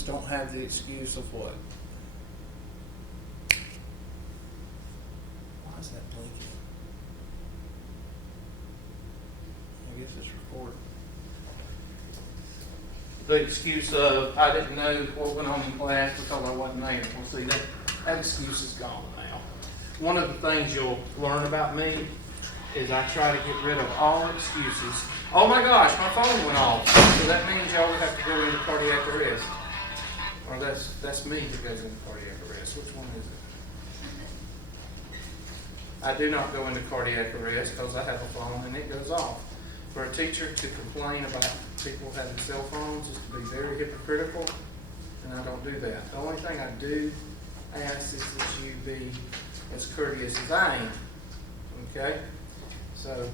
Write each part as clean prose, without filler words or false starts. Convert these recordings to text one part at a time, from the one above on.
students don't have the excuse of what? Why is that blinking? I guess it's recording. The excuse of, I didn't know what went on in class because I wasn't there. Well, see, that excuse is gone now. One of the things you'll learn about me is I try to get rid of all excuses. Oh my gosh, my phone went off. So that means y'all would have to go into cardiac arrest. Or that's me that goes into cardiac arrest. Which one is it? I do not go into cardiac arrest because I have a phone and it goes off. For a teacher to complain about people having cell phones is to be very hypocritical, and I don't do that. The only thing I do ask is that you be as courteous as I am. Okay? So,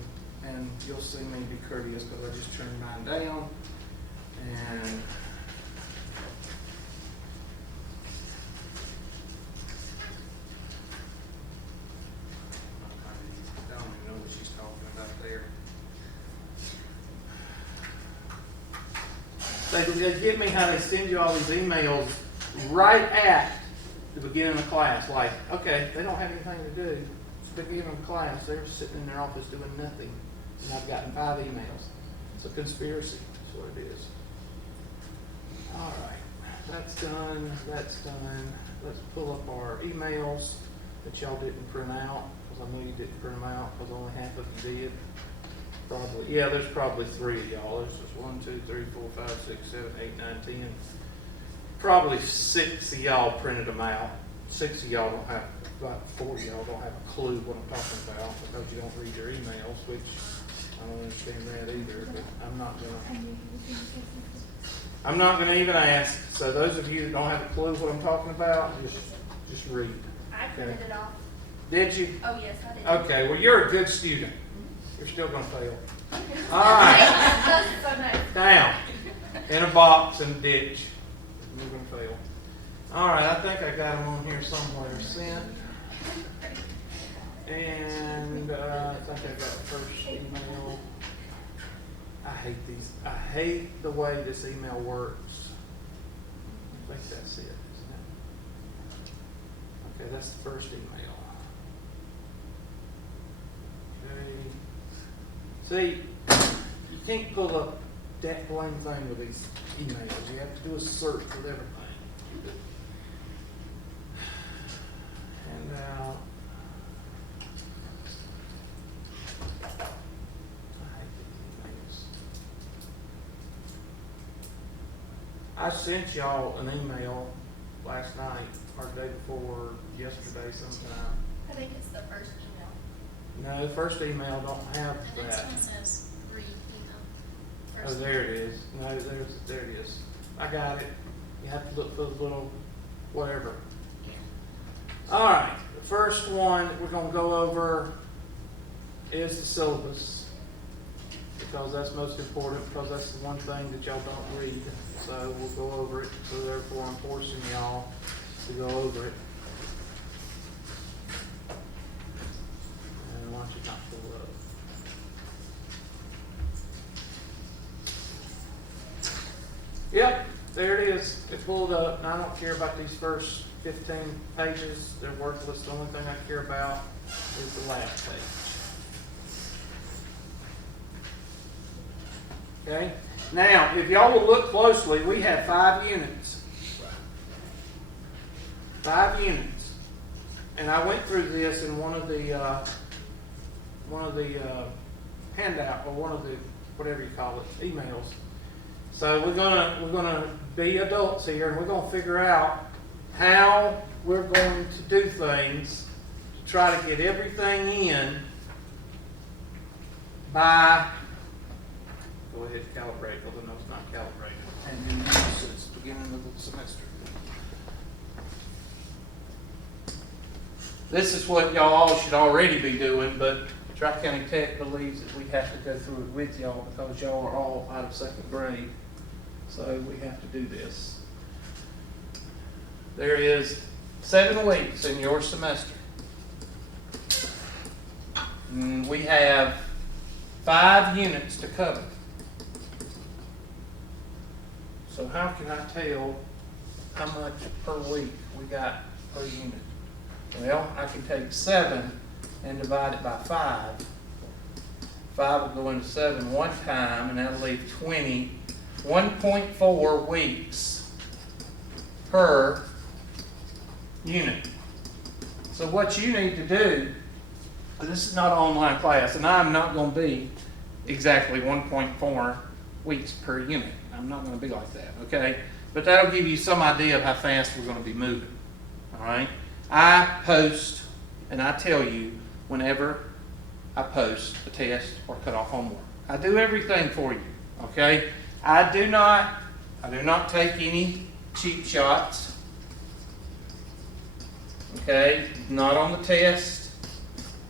and you'll see me be courteous because I just turned mine down. And I don't even know what she's talking about there. They give me how they send you all these emails right at the beginning of class. Like, okay, they don't have anything to do. It's the beginning of class. They're sitting in their office doing nothing. And I've gotten 5 emails. It's a conspiracy. That's what it is. All right. That's done. That's done. Let's pull up our emails that y'all didn't print out. Because I know you didn't print them out because only half of you did. Probably, yeah, there's probably 3 of y'all. There's just 1, 2, 3, 4, 5, 6, 7, 8, 9, 10. Probably 6 of y'all printed them out. 6 of y'all don't have, about 4 of y'all don't have a clue what I'm talking about because you don't read your emails, which I don't understand that either, but I'm not gonna even ask. So those of you that don't have a clue what I'm talking about, just read. I printed it off. Did you? Oh, yes, I did. Okay, well, you're a good student. You're still going to fail. All right. That's so nice. Down. In a box in a ditch. You're going to fail. All right, I think I got them on here somewhere. Sent. And I think I got the first email. I hate these. I hate the way this email works. I think that's it, isn't it? Okay, that's the first email. Okay. See, you can't pull up that blame thing with these emails. You have to do a search with everything. And now, I hate these emails. I sent y'all an email last night or the day before yesterday sometime. I think it's the first email. No, the first email don't have The next that. one says re-email. Oh, there it is. No, there it is. I got it. You have to look for the little whatever. Yeah. All right. The first one we're going to go over is the syllabus because that's most important because that's the one thing that y'all don't read. So we'll go over it. So therefore I'm forcing y'all to go over it. And why don't you not pull it up? Yep, there it is. It's pulled up. And I don't care about these first 15 pages. They're worthless. The only thing I care about is the last page. Okay? Now, if y'all will look closely, we have 5 units. 5 units. And I went through this in one of the handout, or one of the, whatever you call it, emails. So we're gonna be adults here, and we're gonna figure out how we're going to do things to try to get everything in by. Go ahead and calibrate, although no, it's not calibrated. And been used since the beginning of the semester. This is what y'all all should already be doing, but Tri-County Tech believes that we have to go through it with y'all because y'all are all out of 2nd grade. So we have to do this. There is 7 weeks in your semester. And we have 5 units to cover. So how can I tell how much per week we got per unit? Well, I can take 7 and divide it by 5. 5 will go into 7 one time, and that'll leave 20. 1.4 weeks per unit. So what you need to do, this is not an online class, and I'm not going to be exactly 1.4 weeks per unit. I'm not going to be like that, okay? But that'll give you some idea of how fast we're going to be moving, all right? I post, and I tell you whenever I post a test or cut off homework. I do everything for you, okay? I do not take any cheap shots, okay? Not on the test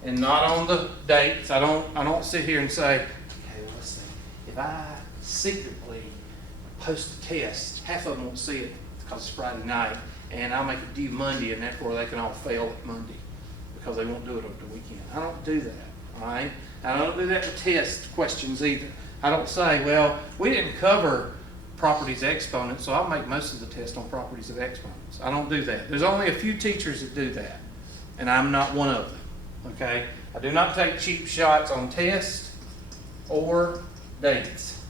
and not on the dates. I don't sit here and say, okay, well, let's see. If I secretly post a test, half of them won't see it because it's Friday night, and I'll make it due Monday, and therefore they can all fail at Monday because they won't do it over the weekend. I don't do that, all right? I don't do that with test questions either. I don't say, well, we didn't cover properties of exponents, so I'll make most of the test on properties of exponents. I don't do that. There's only a few teachers that do that, and I'm not one of them, okay? I do not take cheap shots on tests or dates.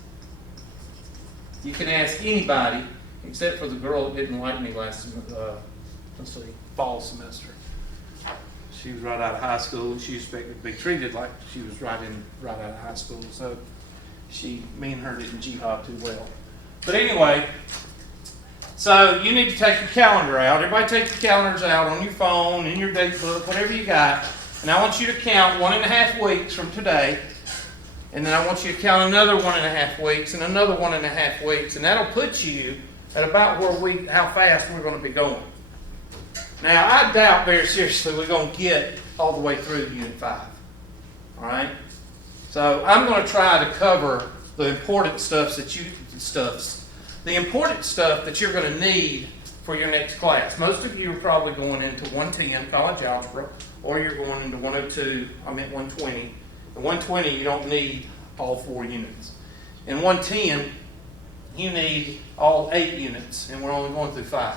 You can ask anybody, except for the girl that didn't like me last fall semester. She was right out of high school, and she expected to be treated like she was right out of high school. So me and her didn't jihad too well. But anyway, so you need to take your calendar out. Everybody take your calendars out on your phone, in your date book, whatever you got. And I want you to count 1.5 weeks from today. And then I want you to count another 1.5 weeks and another 1.5 weeks. And that'll put you at about how fast we're going to be going. Now, I doubt very seriously we're going to get all the way through Unit 5. All right? So I'm going to try to cover the important stuff that you're going to need for your next class. Most of you are probably going into 110, college algebra, or you're going into 120. In 120, you don't need all 4 units. In 110, you need all 8 units, and we're only going through 5.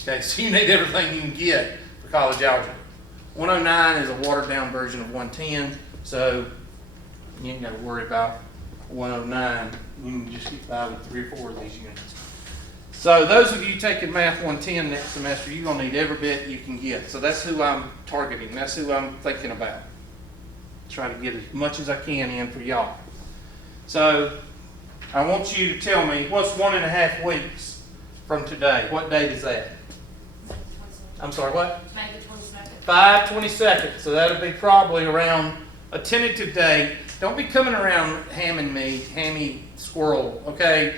Okay, so you need everything you can get for college algebra. 109 is a watered-down version of 110, so you ain't got to worry about 109. You can just get by with 3 or 4 of these units. So those of you taking Math 110 next semester, you're going to need every bit you can get. So that's who I'm targeting. That's who I'm thinking about. Try to get as much as I can in for y'all. So I want you to tell me, what's 1.5 weeks from today? What date is that? I'm sorry, what? May the 22nd. 5/22. So that'll be probably around a tentative date. Don't be coming around hammy squirrel, okay?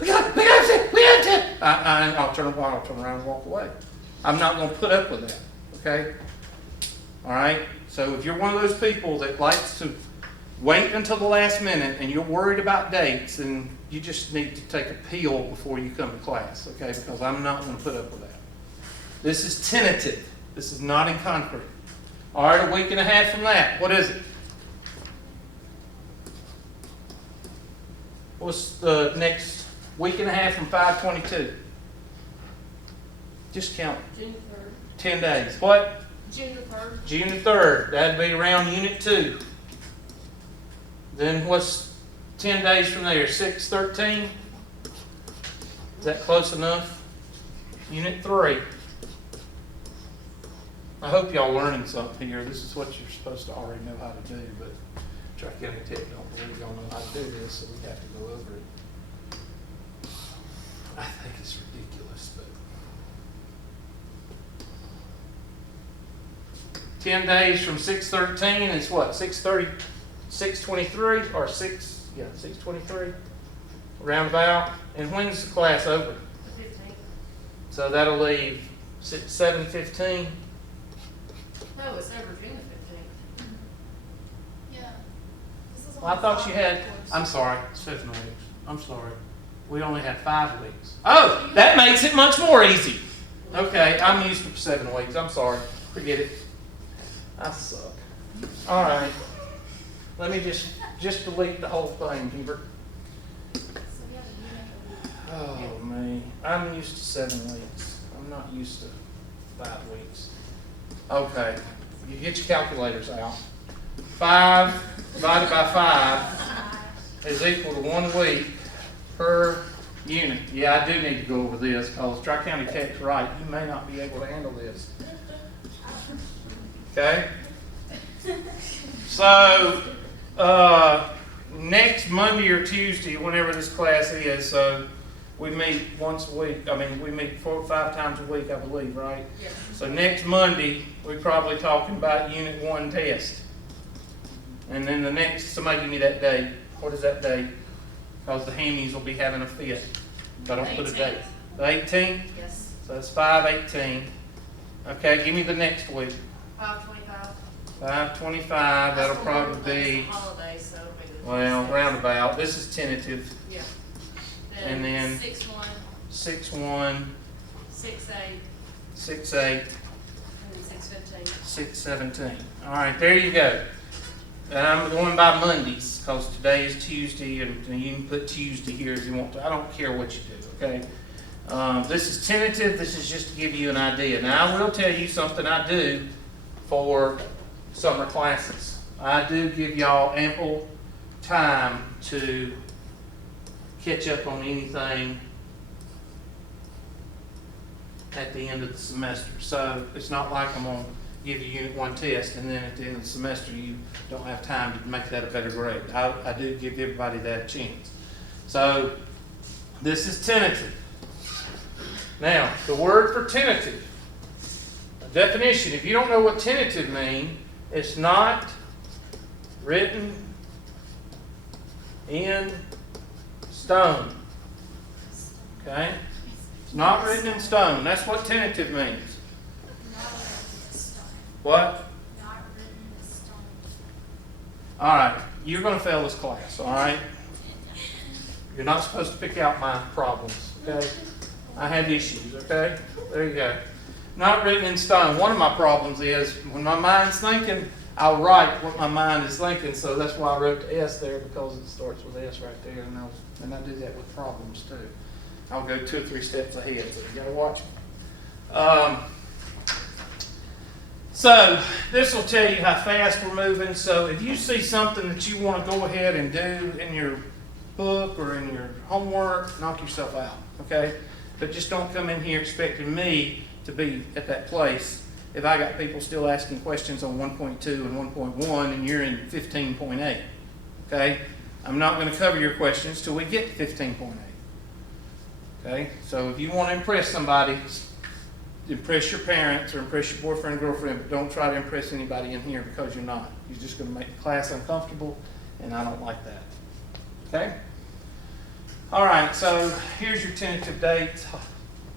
We got it. I'll turn around and walk away. I'm not going to put up with that, okay? All right? So if you're one of those people that likes to wait until the last minute and you're worried about dates, then you just need to take a pill before you come to class, okay? Because I'm not going to put up with that. This is tentative. This is not in concrete. All right, a 1.5 weeks from that. What is it? What's the next 1.5 weeks from 5/22? Just count. June 3rd. 10 days. What? June the 3rd. June the 3rd. That'd be around Unit 2. Then what's 10 days from there? 6/13? Is that close enough? Unit 3. I hope y'all learning something here. This is what you're supposed to already know how to do, but Truck County Tech don't believe y'all know how to do this, so we have to go over it. I think it's ridiculous, but 10 days from 6/13 is what? 6/30, 6/23 or 6/23, roundabout. And when's the class over? The 15th. So that'll leave 7/15. No, it's over June the 15th. Yeah. This is Well, I only thought 5 you had, weeks. I'm sorry, 7 weeks. I'm sorry. We only have 5 weeks. Oh, that makes it much more easy. Okay, I'm used to 7 weeks. I'm sorry. Forget it. I suck. All right. Let me just delete the whole thing, Hubert. So we have a unit a week. Oh, me. I'm used to 7 weeks. I'm not used to 5 weeks. Okay, you get your calculators out. 5 divided by 5 is equal to 1 week per unit. Yeah, I do need to go over this because Tri-County Tech's right. You may not be able to handle this. Okay? So, next Monday or Tuesday, whenever this class is, so we meet once a week. I mean, we meet 4 or 5 times a week, I believe, right? Yes. So next Monday, we're probably talking about Unit 1 test. And then the next, somebody give me that date. What is that date? Because the Hammies will be having a fit. If I don't put a date. The 18th? Yes. So that's 5/18. Okay, give me the next week. 5/25. 5/25, that'll probably be, Holiday, so it'll be the well, 26th. roundabout. This is tentative. Yeah. And then 6/1, 6/1, 6/8, 6/8, and then 6/15. 6/17. All right, there you go. And I'm going by Mondays because today is Tuesday, and you can put Tuesday here if you want to. I don't care what you do, okay? This is tentative. This is just to give you an idea. Now, I will tell you something I do for summer classes. I do give y'all ample time to catch up on anything at the end of the semester. So it's not like I'm going to give you Unit 1 test and then at the end of the semester you don't have time to make that a better grade. I do give everybody that chance. So this is tentative. Now, the word for tentative, a definition, if you don't know what tentative means, it's not written in stone. Okay? It's not written in stone. That's what tentative means. Not written in stone. What? Not written in stone. All right. You're going to fail this class, all right? You're not supposed to pick out my problems, okay? I have issues, okay? There you go. Not written in stone. One of my problems is when my mind's thinking, I'll write what my mind is thinking, so that's why I wrote the S there because it starts with S right there, and I do that with problems too. I'll go 2 or 3 steps ahead, so you gotta watch me. So this will tell you how fast we're moving. So if you see something that you want to go ahead and do in your book or in your homework, knock yourself out, okay? But just don't come in here expecting me to be at that place if I got people still asking questions on 1.2 and 1.1 and you're in 15.8, okay? I'm not going to cover your questions till we get to 15.8, okay? So if you want to impress somebody, impress your parents or impress your boyfriend or girlfriend, but don't try to impress anybody in here because you're not. You're just going to make the class uncomfortable, and I don't like that, okay? All right, so here's your tentative dates.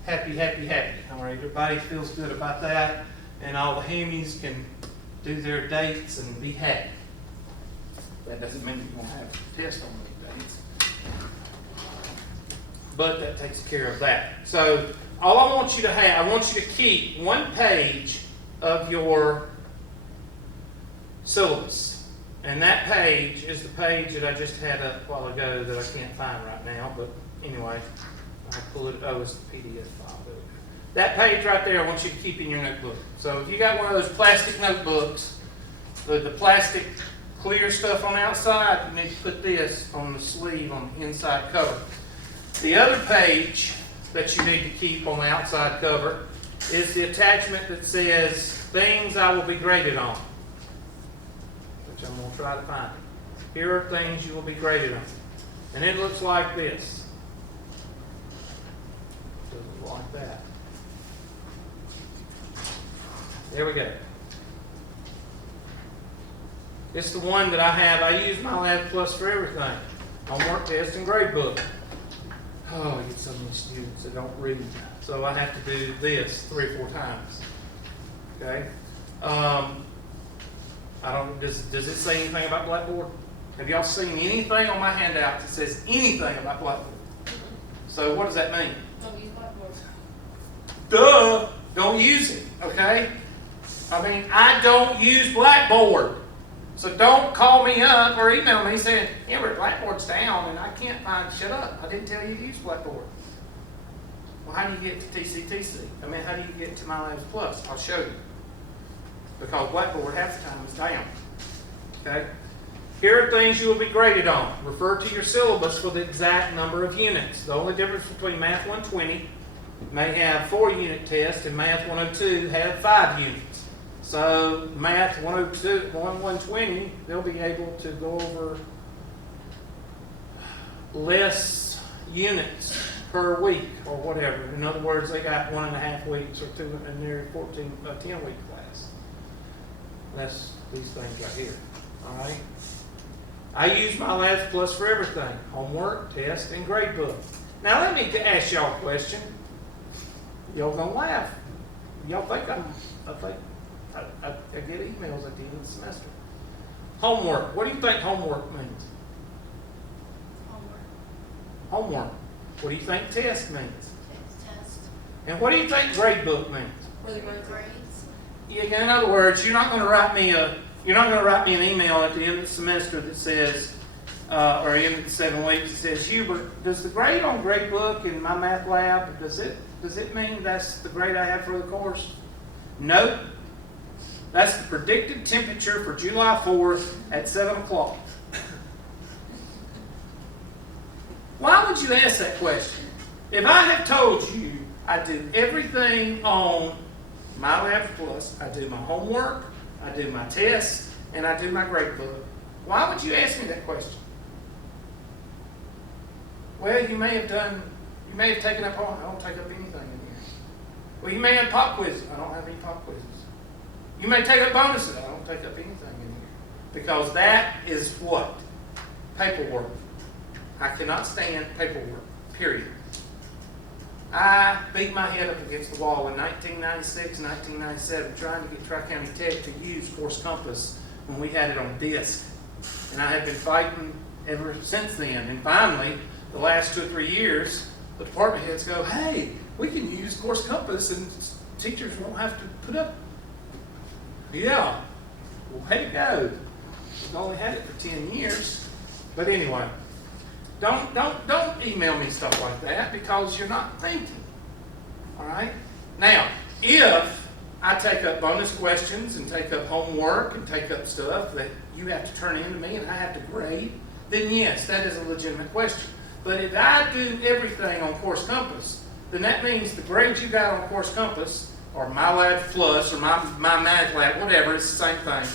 Happy, happy, happy. All right, everybody feels good about that, and all the Hammies can do their dates and be happy. That doesn't mean you're going to have a test on those dates, but that takes care of that. So all I want you to have, I want you to keep 1 page of your syllabus. And that page is the page that I just had up a while ago that I can't find right now. But anyway, I'll pull it. Oh, it's the PDF file. That page right there I want you to keep in your notebook. So if you got one of those plastic notebooks with the plastic clear stuff on the outside, you need to put this on the sleeve on the inside cover. The other page that you need to keep on the outside cover is the attachment that says things I will be graded on. Which I'm going to try to find. Here are things you will be graded on. And it looks like this. It looks like that. There we go. It's the one that I have. I use mylabsplus for everything. Homework, test, and grade book. Oh, I get so many students that don't read. So I have to do this 3 or 4 times. Okay? I don't, does it say anything about Blackboard? Have y'all seen anything on my handout that says anything about Blackboard? So what does that mean? Don't use Blackboard. Duh! Don't use it, okay? I mean, I don't use Blackboard. So don't call me up or email me saying, yeah, but Blackboard's down and I can't find, shut up. I didn't tell you to use Blackboard. Well, how do you get to TCTC? I mean, how do you get to mylabsplus? I'll show you. Because Blackboard half the time is down. Okay? Here are things you will be graded on. Refer to your syllabus for the exact number of units. The only difference between Math 120 may have 4-unit test and Math 102 have 5 units. So Math 102, 120, they'll be able to go over less units per week or whatever. In other words, they got 1.5 weeks or 2 and they're 10-week class. That's these things right here. All right. I use mylabsplus for everything: homework, test, and grade book. Now let me ask y'all a question. Y'all gonna laugh. Y'all think I get emails at the end of the semester. Homework. What do you think homework means? Homework. What do you think test means? Test. And what do you think grade book means? For the grades. Grades. Yeah, in other words, you're not going to write me an email at the end of the semester that says, or end of the 7 weeks that says, Hubert, does the grade on grade book in my math lab, does it mean that's the grade I have for the course? Nope. That's the predicted temperature for July 4th at 7 o'clock. Why would you ask that question? If I have told you I do everything on mylabsplus, I do my homework, I do my tests, and I do my grade book, why would you ask me that question? Well, you may have taken up I don't take up anything in here. Well, you may have pop quizzes. I don't have any pop quizzes. You may take up bonuses. I don't take up anything in here. Because that is what? Paperwork. I cannot stand paperwork, period. I beat my head up against the wall in 1996, 1997, trying to get Tri-County Tech to use Course Compass when we had it on disk. And I have been fighting ever since then. And finally, the last 2 or 3 years, the department heads go, hey, we can use Course Compass and teachers won't have to put up. Yeah, well, way to go. We've only had it for 10 years. But anyway. Don't email me stuff like that because you're not thinking. All right? Now, if I take up bonus questions and take up homework and take up stuff that you have to turn in to me and I have to grade, then yes, that is a legitimate question. But if I do everything on Course Compass, then that means the grades you got on Course Compass or mylabsplus or my math lab, whatever, it's the same thing.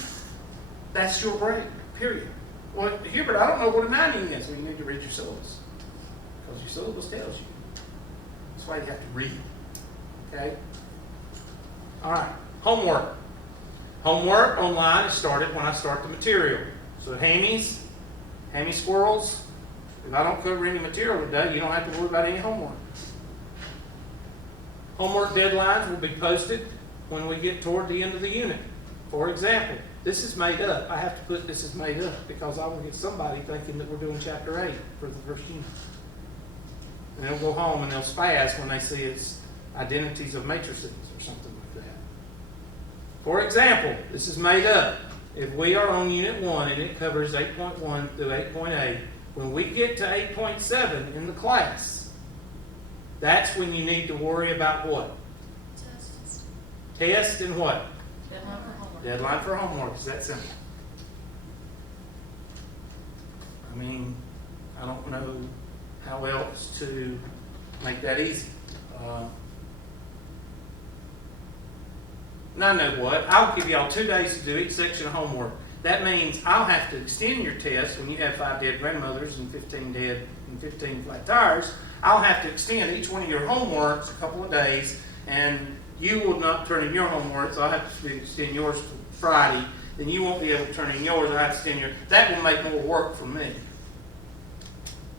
That's your grade, period. Well, Hubert, I don't know what a 90 is. Well, you need to read your syllabus. Because your syllabus tells you. That's why you have to read. Okay? All right. Homework. Homework online is started when I start the material. So hammy squirrels, if I don't cover any material today, you don't have to worry about any homework. Homework deadlines will be posted when we get toward the end of the unit. For example, this is made up. I have to put this is made up because I will get somebody thinking that we're doing chapter 8 for the first unit. And they'll go home and they'll spaz when they see it's identities of matrices or something like that. For example, this is made up. If we are on unit 1 and it covers 8.1 through 8.8, when we get to 8.7 in the class, that's when you need to worry about what? Test. Test and what? Deadline for homework. Deadline for homework. It's that simple. I mean, I don't know how else to make that easy. And I know what. I'll give y'all 2 days to do each section of homework. That means I'll have to extend your test when you have 5 dead grandmothers and 15 dead and 15 flat tires. I'll have to extend each one of your homeworks a couple of days, and you will not turn in your homework, so I'll have to extend yours to Friday. Then you won't be able to turn in yours. I have to extend yours. That will make more work for me.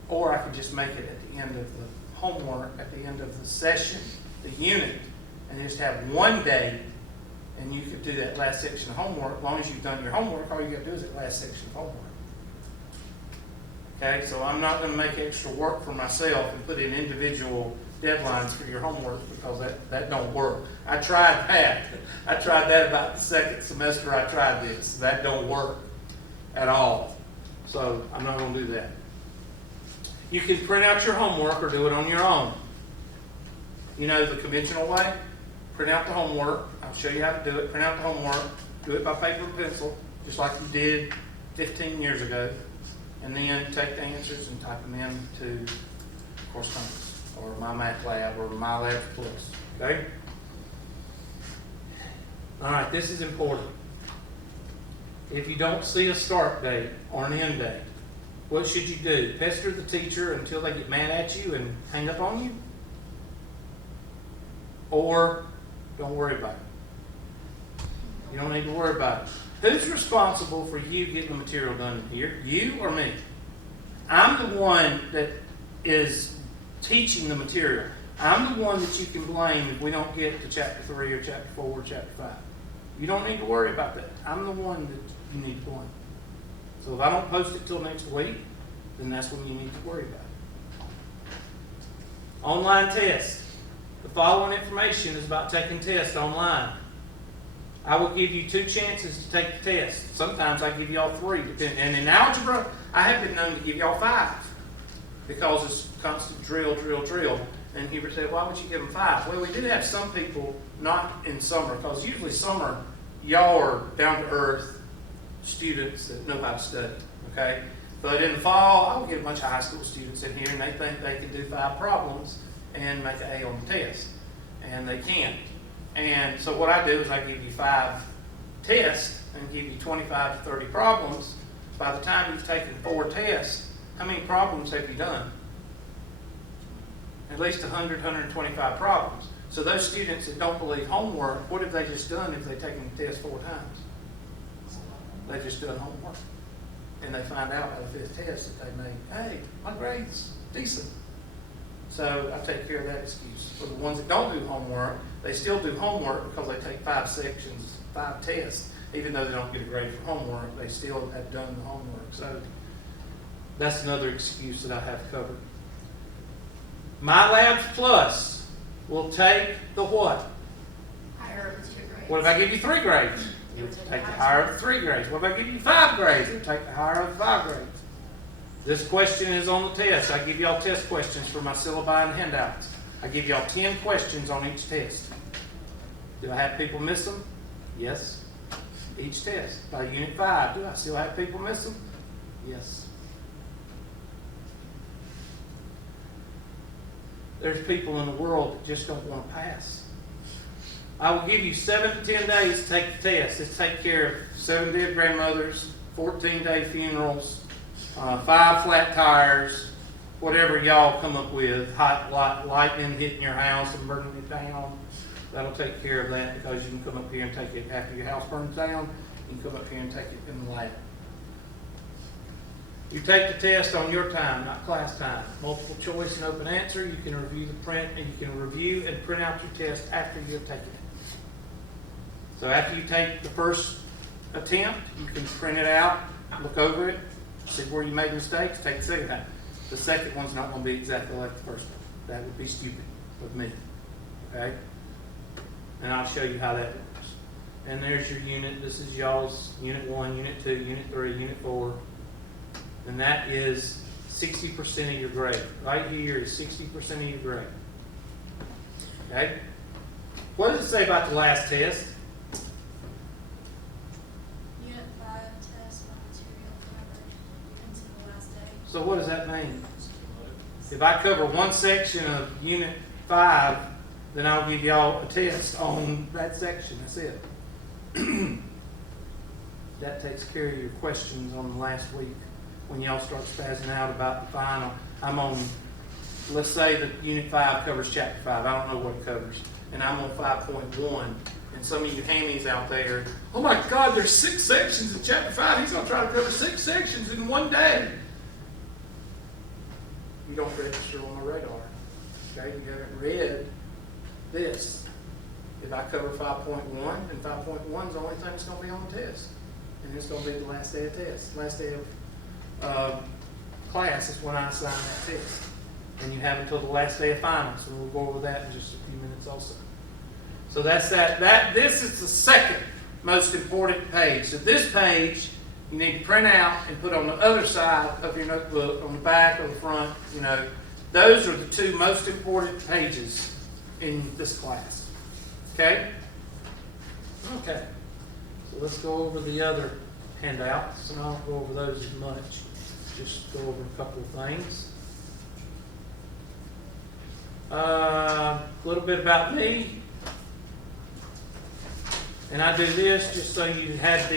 Or I could just make it at the end of the homework, at the end of the session, the unit, and just have 1 day, and you could do that last section of homework. As long as you've done your homework, all you got to do is that last section of homework. Okay, so I'm not going to make extra work for myself and put in individual deadlines for your homework because that don't work. I tried that. I tried that about the second semester I tried this. That don't work at all. So I'm not going to do that. You can print out your homework or do it on your own. You know the conventional way? Print out the homework. I'll show you how to do it. Print out the homework. Do it by paper and pencil, just like you did 15 years ago. And then take the answers and type them into Course Compass or My Math Lab or mylabsplus. Okay? All right, this is important. If you don't see a start date or an end date, what should you do? Pester the teacher until they get mad at you and hang up on you? Or don't worry about it. You don't need to worry about it. Who's responsible for you getting the material done here? You or me? I'm the one that is teaching the material. I'm the one that you can blame if we don't get to chapter 3 or chapter 4 or chapter 5. You don't need to worry about that. I'm the one that you need to blame. So if I don't post it till next week, then that's when you need to worry about it. Online test. The following information is about taking tests online. I will give you 2 chances to take the test. Sometimes I give y'all 3. And in algebra, I have been known to give y'all 5 because it's constant drill, drill, drill. And he would say, why would you give them 5? Well, we did have some people, not in summer, because usually summer, y'all are down-to-earth students that know how to study, okay? But in the fall, I will get a bunch of high school students in here, and they think they can do 5 problems and make an A on the test. And they can't. And so what I do is I give you 5 tests and give you 25 to 30 problems. By the time you've taken 4 tests, how many problems have you done? At least 100, 125 problems. So those students that don't believe homework, what have they just done if they've taken the test 4 times? They've just done homework. And they find out by the 5th test that they made, hey, my grade's decent. So I take care of that excuse. For the ones that don't do homework, they still do homework because they take 5 sections, 5 tests. Even though they don't get a grade for homework, they still have done the homework. So that's another excuse that I have covered. mylabsplus will take the what? Higher of 2 grades. What if I give you 3 grades? It would take the higher of the 3 grades. What if I give you 5 grades? It would take the higher of the 5 grades. This question is on the test. I give y'all test questions for my syllabi and handouts. I give y'all 10 questions on each test. Do I have people miss them? Yes. Each test. By Unit 5, do I still have people miss them? Yes. There's people in the world that just don't want to pass. I will give you 7 to 10 days to take the test. Let's take care of 7 dead grandmothers, 14-day funerals, 5 flat tires, whatever y'all come up with, lightning hitting your house and burning it down. That'll take care of that because you can come up here and take it after your house burns down. You can come up here and take it in the lab. You take the test on your time, not class time. Multiple choice and open answer. You can review the print and you can review and print out your test after you've taken it. So after you take the first attempt, you can print it out, look over it, see where you made mistakes, take the second time. The second one's not going to be exactly like the first one. That would be stupid with me. Okay? And I'll show you how that works. And there's your unit. This is y'all's Unit 1, Unit 2, Unit 3, Unit 4. And that is 60% of your grade. Right here is 60% of your grade. Okay? What does it say about the last test? Unit 5 test on material covered into the last day. So what does that mean? If I cover one section of Unit 5, then I'll give y'all a test on that section. That's it. That takes care of your questions on the last week. When y'all start spazzing out about the final, I'm on, let's say that Unit 5 covers Chapter 5. I don't know what it covers. And I'm on 5.1. And some of you hammies out there, oh my God, there's 6 sections in Chapter 5. He's going to try to cover 6 sections in one day. You don't register on my radar. Okay? You haven't read this. If I cover 5.1, then 5.1 is the only thing that's going to be on the test. And it's going to be the last day of test. Last day of class is when I assign that test. And you have until the last day of finals. And we'll go over that in just a few minutes also. So that's that. This is the second most important page. So this page, you need to print out and put on the other side of your notebook, on the back or the front. You know, those are the 2 most important pages in this class. Okay? Okay. So let's go over the other handouts, and I won't go over those as much. Just go over a couple of things. A little bit about me. And I do this just so you don't have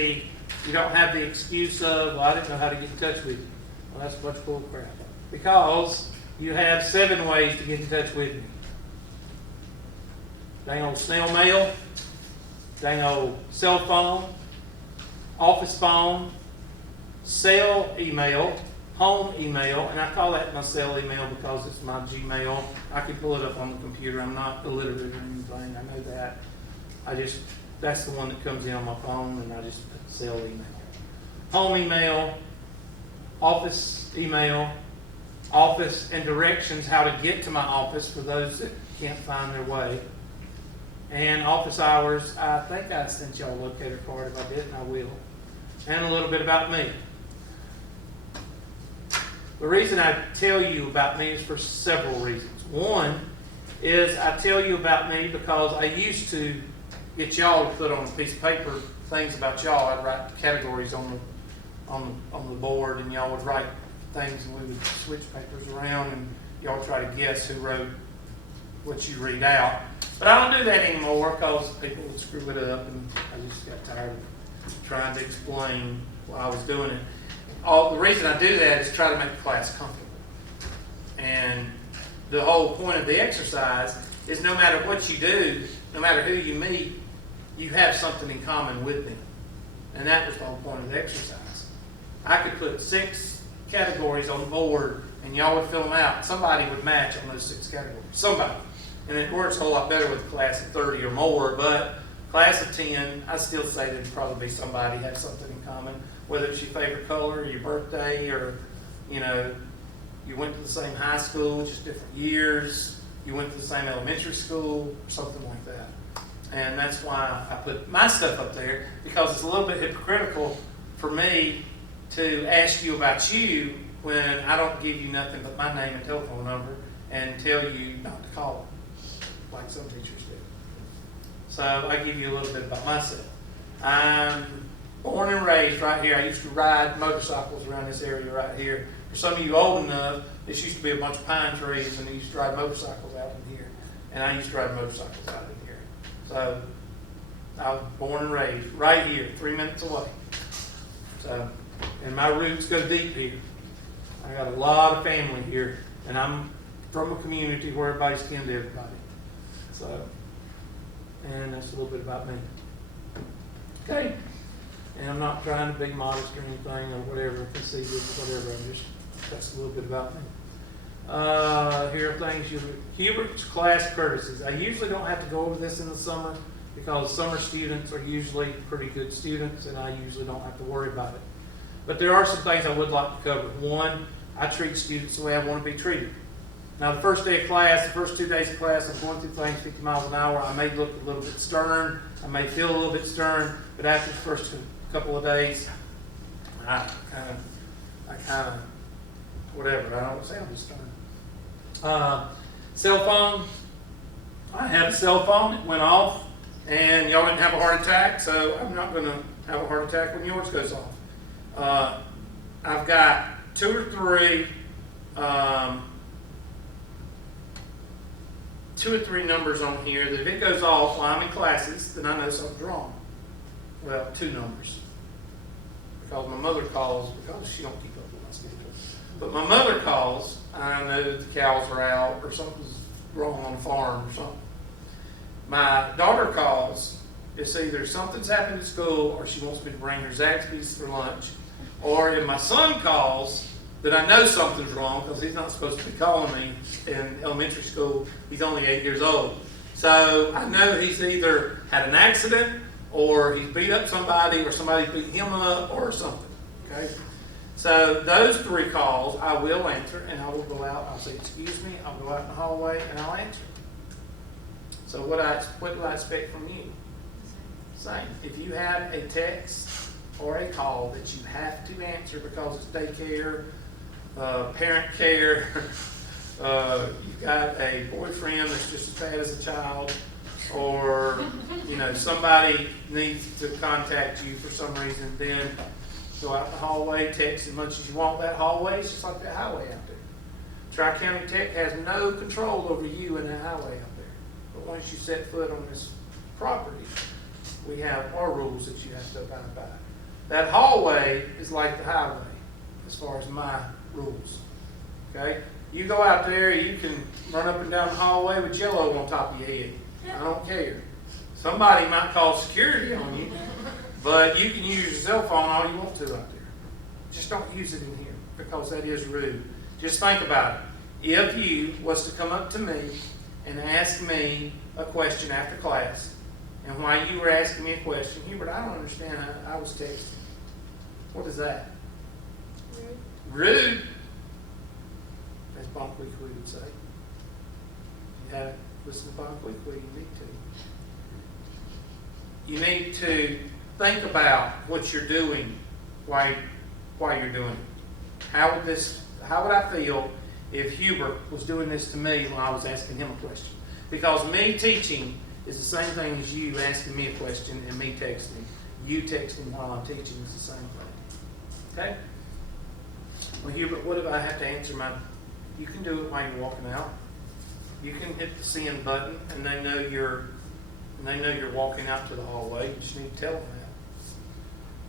the excuse of, well, I didn't know how to get in touch with you. Well, that's a bunch of bull crap. Because you have 7 ways to get in touch with me. Dang old snail mail, dang old cell phone, office phone, cell email, home email, and I call that my cell email because it's my Gmail. I can pull it up on the computer. I'm not illiterate or anything. I know that. That's the one that comes in on my phone, and I just put cell email. Home email, office email, office and directions, how to get to my office for those that can't find their way. And office hours, I think I sent y'all a locator card. If I didn't, I will. And a little bit about me. The reason I tell you about me is for several reasons. One is I tell you about me because I used to get y'all to put on a piece of paper things about y'all. I'd write categories on the board, and y'all would write things, and we would switch papers around, and y'all try to guess who wrote what you read out. But I don't do that anymore because people would screw it up, and I just got tired of trying to explain why I was doing it. The reason I do that is try to make the class comfortable. And the whole point of the exercise is no matter what you do, no matter who you meet, you have something in common with them. And that was the whole point of the exercise. I could put 6 categories on the board, and y'all would fill them out. Somebody would match on those 6 categories. Somebody. And it works a whole lot better with a class of 30 or more, but class of 10, I still say there'd probably be somebody have something in common, whether it's your favorite color, your birthday, or, you went to the same high school, just different years, you went to the same elementary school, or something like that. And that's why I put my stuff up there, because it's a little bit hypocritical for me to ask you about you when I don't give you nothing but my name and telephone number and tell you not to call them, like some teachers do. So I give you a little bit about myself. I'm born and raised right here. I used to ride motorcycles around this area right here. For some of you old enough, this used to be a bunch of pine trees, and they used to ride motorcycles out in here. And I used to ride motorcycles out in here. So I was born and raised right here, 3 minutes away. So, and my roots go deep here. I got a lot of family here, and I'm from a community where everybody's kin to everybody. So, and that's a little bit about me. Okay. And I'm not trying to be modest or anything or whatever, conceited or whatever. That's a little bit about me. Here are things Hubert's class courtesies. I usually don't have to go over this in the summer because summer students are usually pretty good students, and I usually don't have to worry about it. But there are some things I would like to cover. One, I treat students the way I want to be treated. Now, the first day of class, the first 2 days of class, I'm going through things 50 miles an hour. I may look a little bit stern. I may feel a little bit stern. But after the first couple of days, I kind of, whatever. I don't sound as stern. Cell phone. I had a cell phone. It went off. And y'all didn't have a heart attack, so I'm not going to have a heart attack when yours goes off. I've got 2 or 3 numbers on here that if it goes off while I'm in classes, then I know something's wrong. Well, 2 numbers. Because my mother calls, because she don't keep up with my schedule. But my mother calls, I know that the cows are out or something's wrong on the farm or something. My daughter calls, it's either something's happened at school or she wants me to bring her Zaxby's for lunch. Or if my son calls, that I know something's wrong because he's not supposed to be calling me in elementary school. He's only 8 years old. So I know he's either had an accident or he's beat up somebody or somebody's beating him up or something. Okay? So those 3 calls I will answer, and I will go out. I'll say, excuse me. I'll go out in the hallway and I'll answer. So what do I expect from you? Same. If you have a text or a call that you have to answer because it's daycare, parent care, you've got a boyfriend that's just as bad as a child, or, you know, somebody needs to contact you for some reason, then go out the hallway, text as much as you want. That hallway is just like that highway out there. Tri-County Tech has no control over you in that highway out there. But once you set foot on this property, we have our rules that you have to abide by. That hallway is like the highway as far as my rules. Okay? You go out there, you can run up and down the hallway with jello on top of your head. I don't care. Somebody might call security on you, but you can use your cell phone all you want to out there. Just don't use it in here because that is rude. Just think about it. If you was to come up to me and ask me a question after class, and while you were asking me a question, Hubert, I don't understand how I was texting. What is that? Rude. As Bonk Weekly would say. If you haven't listened to Bonk Weekly, you need to. You need to think about what you're doing while you're doing it. How would I feel if Hubert was doing this to me when I was asking him a question? Because me teaching is the same thing as you asking me a question and me texting. You texting while I'm teaching is the same thing. Okay? Well, Hubert, what if I have to answer you can do it while you're walking out. You can hit the send button and they know you're walking out to the hallway. You just need to tell them that.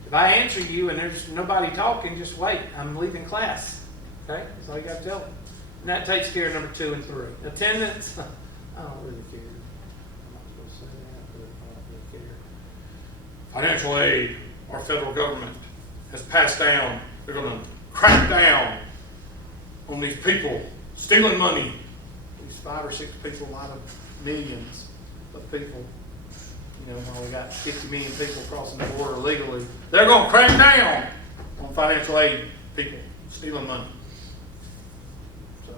If I answer you and there's nobody talking, just wait. I'm leaving class. Okay? That's all you got to tell them. And that takes care of number 2 and 3. Attendance, I don't really care. I'm not supposed to say that, but I don't really care. Financial aid, our federal government has passed down. They're going to crack down on these people stealing money. These 5 or 6 people out of millions of people. You know, when we got 50 million people crossing the border illegally, they're going to crack down on financial aid people stealing money. So,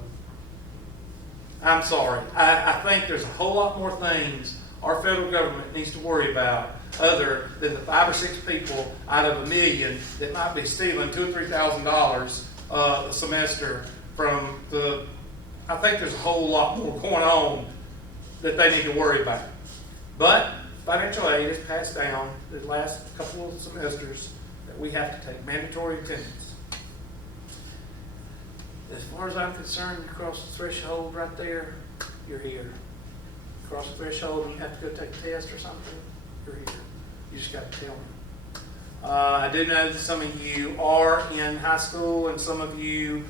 I'm sorry. I think there's a whole lot more things our federal government needs to worry about other than the 5 or 6 people out of a million that might be stealing $2,000 or $3,000 a semester from the. I think there's a whole lot more going on that they need to worry about. But financial aid has passed down the last couple of semesters that we have to take mandatory attendance. As far as I'm concerned, you cross the threshold right there, you're here. You cross the threshold and you have to go take a test or something, you're here. You just got to tell me. I do know that some of you are in high school and some of you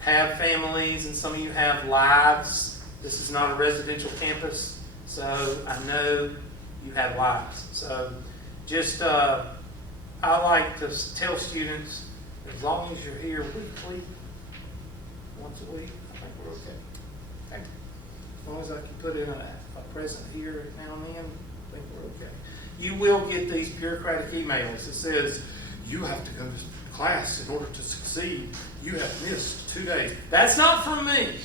have families and some of you have lives. This is not a residential campus, so I know you have lives. So just, I like to tell students, as long as you're here weekly, once a week, I think we're okay. Okay? As long as I can put in a present here now and then, I think we're okay. You will get these bureaucratic emails that says, you have to go to class in order to succeed. You have missed 2 days. That's not from me.